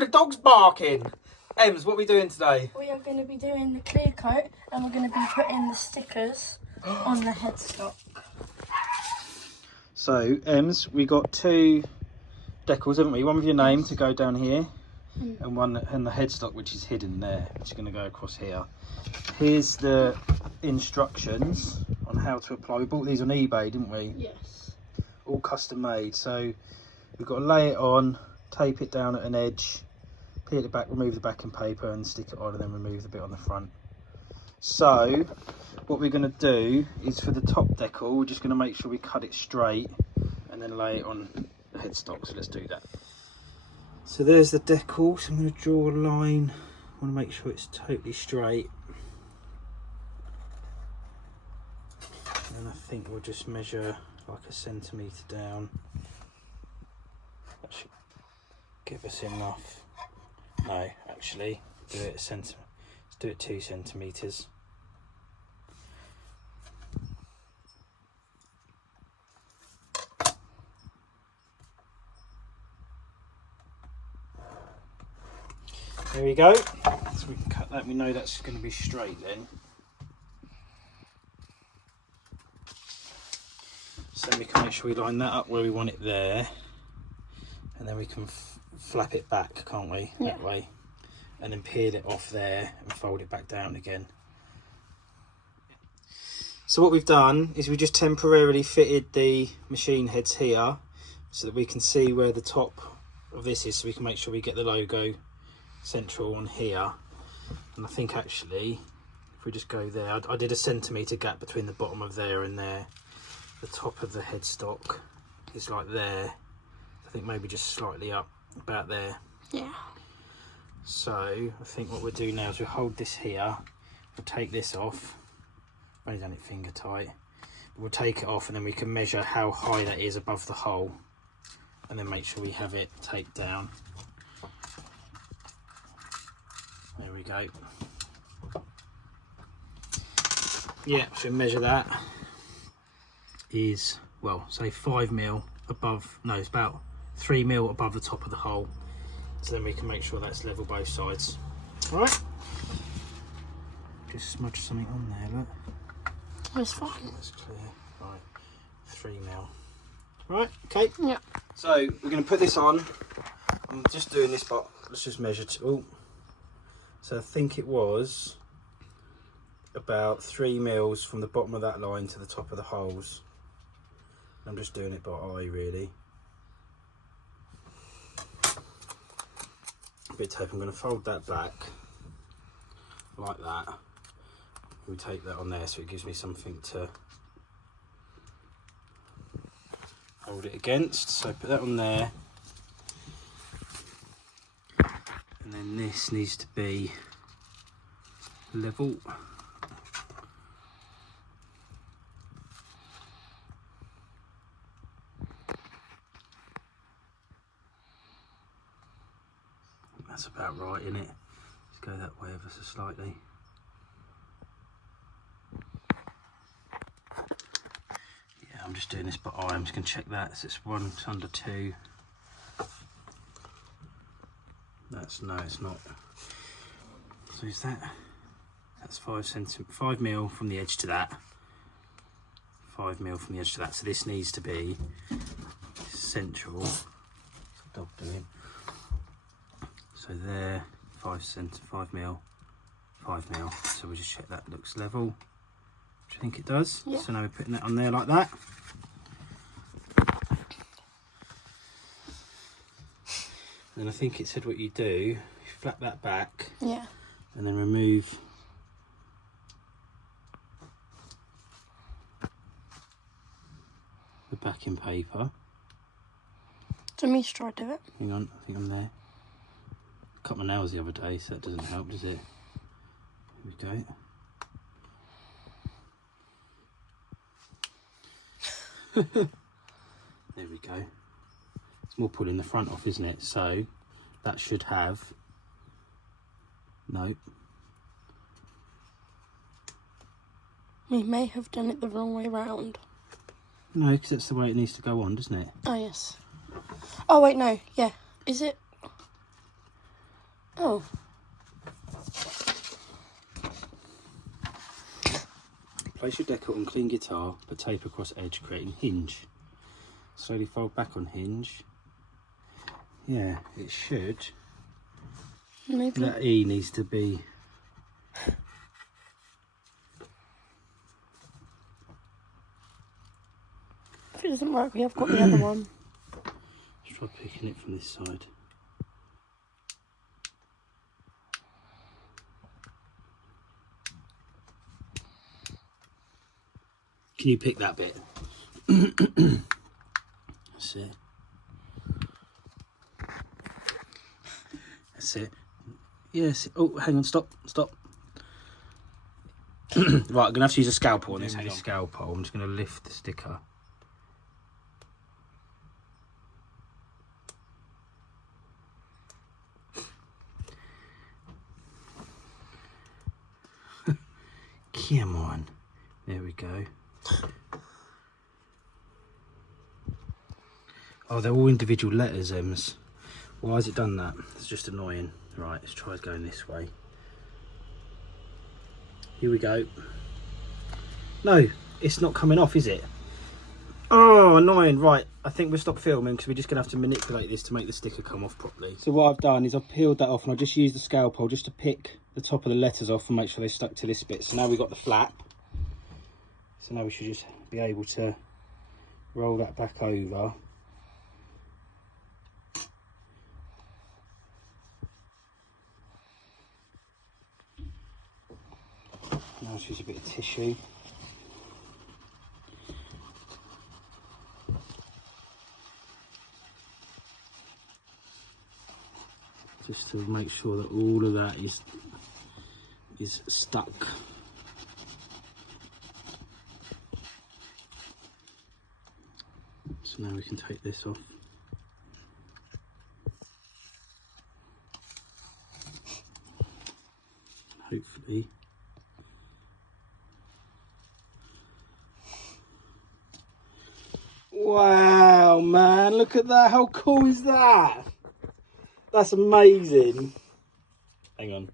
the dog's barking. Ems, what are we doing today? We are going to be doing the clear coat and we're going to be putting the stickers on the headstock. So, Ems, we got 2 decals, haven't we? One with your name to go down here, and one and the headstock, which is hidden there, which is going to go across here. Here's the instructions on how to apply. We bought these on eBay, didn't we? Yes. All custom made. So we've got to lay it on, tape it down at an edge, peel it back, remove the backing paper and stick it on, and then remove the bit on the front. So what we're going to do is for the top decal, we're just going to make sure we cut it straight and then lay it on the headstock. So let's do that. So there's the decal. So I'm going to draw a line. I want to make sure it's totally straight. And I think we'll just measure like a centimetre down. That should give us enough. No, actually, do it a centimetre. Let's do it 2 centimetres. There we go. So we can cut that. We know that's going to be straight then. So then we can make sure we line that up where we want it there, and then we can flap it back, can't we? Yeah. That way, and then peel it off there and fold it back down again. So what we've done is we just temporarily fitted the machine heads here so that we can see where the top of this is, so we can make sure we get the logo central on here. And I think actually if we just go there, I did a centimetre gap between the bottom of there and there. The top of the headstock is like there. I think maybe just slightly up about there. Yeah. So I think what we'll do now is we'll hold this here. We'll take this off. I've only done it finger tight. We'll take it off and then we can measure how high that is above the hole, and then make sure we have it taped down. There we go. Yeah, so measure that. Is, well, say 5mm above, no, it's about 3mm above the top of the hole, so then we can make sure that's level both sides. All right, just smudge something on there, look. That's fine. That's clear. Right, 3mm. Right, okay. Yeah. So we're going to put this on. I'm just doing this, but let's just measure. Oh, so I think it was about 3mm from the bottom of that line to the top of the holes. I'm just doing it by eye, really. A bit of tape. I'm going to fold that back like that. We tape that on there so it gives me something to hold it against. So put that on there, and then this needs to be level. That's about right, isn't it? Let's go that way ever so slightly. Yeah, I'm just doing this by eye. I'm just going to check that. So it's 1, it's under 2. That's, no, it's not. So is that? That's 5mm from the edge to that. 5mm from the edge to that. So this needs to be central. What's the dog doing? So there, 5mm, 5mm. So we'll just check that looks level, which I think it does. Yeah. So now we're putting that on there like that. And I think it said what you do, you flap that back. Yeah. And then remove the backing paper. So me try to do it. Hang on, I think I'm there. Cut my nails the other day, so that doesn't help, does it? Here we go. There we go. It's more pulling the front off, isn't it? So that should have, no. We may have done it the wrong way round. No, because that's the way it needs to go on, doesn't it? Oh yes. Oh wait, no. Yeah. Is it? Oh. Place your decal on clean guitar, put tape across edge, creating hinge. Slowly fold back on hinge. Yeah, it should. Maybe. That E needs to be... If it doesn't work, we have got the other one. Let's try picking it from this side. Can you pick that bit? That's it. That's it. Yes. Oh, hang on. Stop. Stop. Right, I'm going to have to use a scalpel on this. Scalpel. I'm just going to lift the sticker. Come on. There we go. Oh, they're all individual letters, Ems. Why has it done that? It's just annoying. Right, let's try going this way. Here we go. No, it's not coming off, is it? Oh, annoying. Right, I think we'll stop filming because we're just going to have to manipulate this to make the sticker come off properly. So what I've done is I've peeled that off and I just used the scalpel just to pick the top of the letters off and make sure they stuck to this bit. So now we've got the flap. So now we should just be able to roll that back over. Now let's use a bit of tissue. Just to make sure that all of that is stuck. So now we can take this off. Hopefully. Wow, man, look at that. How cool is that? That's amazing. Hang on.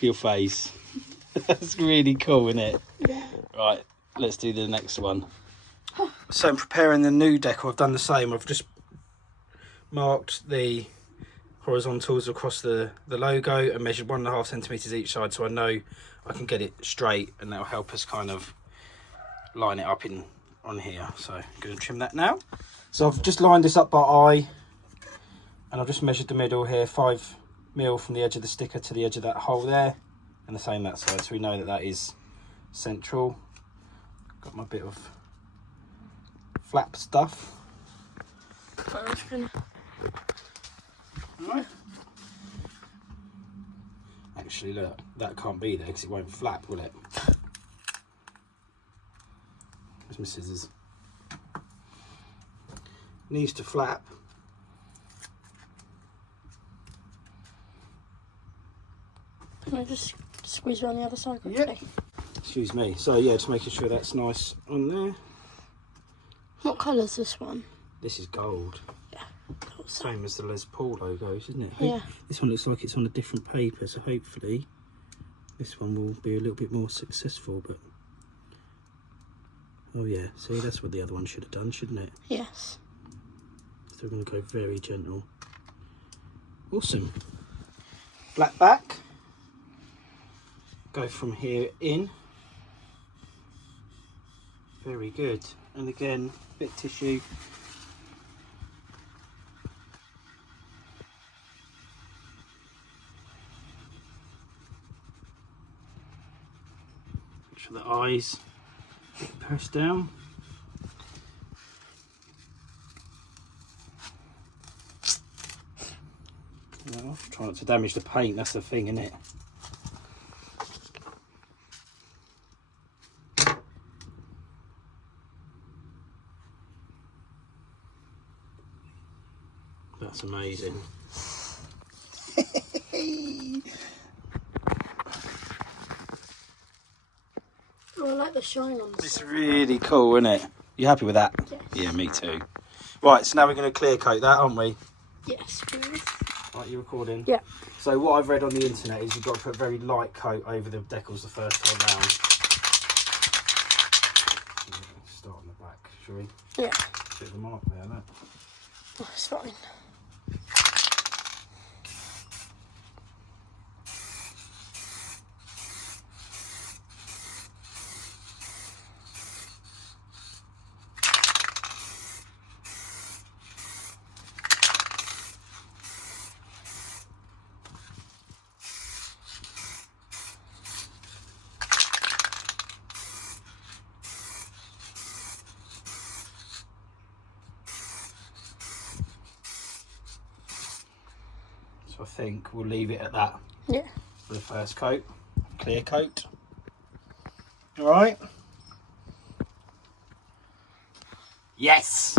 Your face. That's really cool, isn't it? Yeah. Right, let's do the next one. So I'm preparing the new decal. I've done the same. I've just marked the horizontals across the logo and measured 1.5 centimetres each side, so I know I can get it straight, and that'll help us kind of line it up on here. So I'm going to trim that now. So I've just lined this up by eye, and I've just measured the middle here, 5mm from the edge of the sticker to the edge of that hole there, and the same that side, so we know that that is central. Got my bit of flap stuff. Right. Actually, look, that can't be there because it won't flap, will it? There's my scissors. Needs to flap. Can I just squeeze around the other side quickly? Yep. Excuse me. So yeah, just making sure that's nice on there. What colour is this one? This is gold. Yeah. Same as the Les Paul logos, isn't it? Yeah. This one looks like it's on a different paper, so hopefully this one will be a little bit more successful. But oh yeah, see, that's what the other one should have done, shouldn't it? Yes. So we're going to go very gentle. Awesome. Black back. Go from here in. Very good. And again, bit of tissue. Make sure the eyes press down. Well, try not to damage the paint, that's the thing, isn't it? That's amazing. Oh, I like the shine on this. It's really cool, isn't it? You happy with that? Yes. Yeah, me too. Right, so now we're going to clear coat that, aren't we? Yes, please. Right, you recording? Yeah. So what I've read on the internet is you've got to put a very light coat over the decals the first time round. Start on the back, shall we? Yeah. Bit of a mark there, look. Oh, it's fine. So I think we'll leave it at that. Yeah. For the first coat, clear coat. All right. Yes.